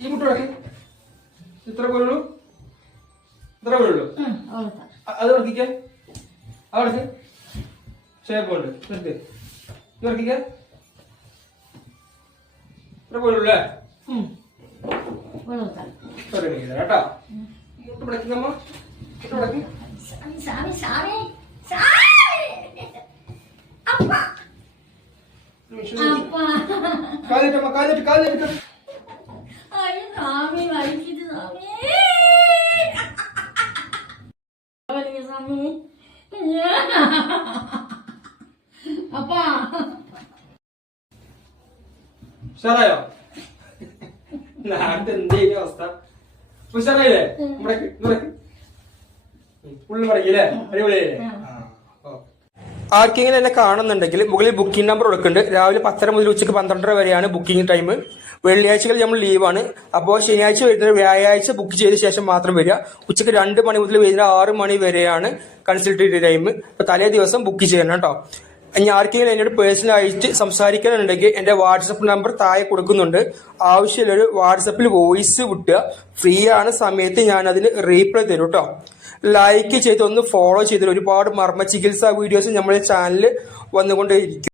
ഈ മുട്ട കിടക്ക്. ഇത്ര പോലുള്ളൂ, ഇത്ര പോലുള്ളൂ. അത് കിടക്കിക്ക, അവിടെ ഷേപ്പുണ്ട് നിർത്തി കിടക്കിക്ക. ഇത്ര പോലുള്ളേ കേട്ടോ. മുട്ട പിടക്കുന്നമ്മ, മുട്ട പിടക്കി. കാലിട്ടമ്മ, കാലിട്ട്, കാലിട്ട്. ഉഷാറായോ? നാട്ടിൽ എന്തേ അവസ്ഥ? ഉഷാറായില്ലേ? ഫുള്ള് മടക്കില്ലേ? അടിപൊളിയല്ലേ? ആർക്കെങ്കിലും എന്നെ കാണുന്നുണ്ടെങ്കിൽ മുകളിൽ ബുക്കിംഗ് നമ്പർ കൊടുക്കുന്നുണ്ട്. രാവിലെ 10:30 മുതൽ ഉച്ചയ്ക്ക് 12:30 വരെയാണ് ബുക്കിംഗ് ടൈം. വെള്ളിയാഴ്ചകൾ നമ്മൾ ലീവാണ്. അപ്പോൾ ശനിയാഴ്ച വരുന്നത് വ്യാഴാഴ്ച ബുക്ക് ചെയ്ത ശേഷം മാത്രം വരിക. ഉച്ചയ്ക്ക് 2 മണി മുതൽ വൈകുന്നേരം 6 മണി വരെയാണ് കൺസൾട്ടേറ്റീവ് ടൈം. അപ്പൊ തലേ ദിവസം ബുക്ക് ചെയ്യണം കേട്ടോ. ഇനി ആർക്കെങ്കിലും എന്നോട് പേഴ്സണലായിട്ട് സംസാരിക്കാനുണ്ടെങ്കിൽ എന്റെ വാട്സപ്പ് നമ്പർ താഴെ കൊടുക്കുന്നുണ്ട്. ആവശ്യമുള്ളൊരു വാട്സപ്പിൽ വോയിസ് വിട്ടുക. ഫ്രീ ആണ് സമയത്ത് ഞാൻ അതിന് റീപ്ലൈ തരും കേട്ടോ. ലൈക്ക് ചെയ്ത് ഒന്ന് ഫോളോ ചെയ്തിട്ട് ഒരുപാട് മർമ്മ ചികിത്സാ വീഡിയോസ് നമ്മുടെ ചാനലിൽ വന്നുകൊണ്ടേയിരിക്കും.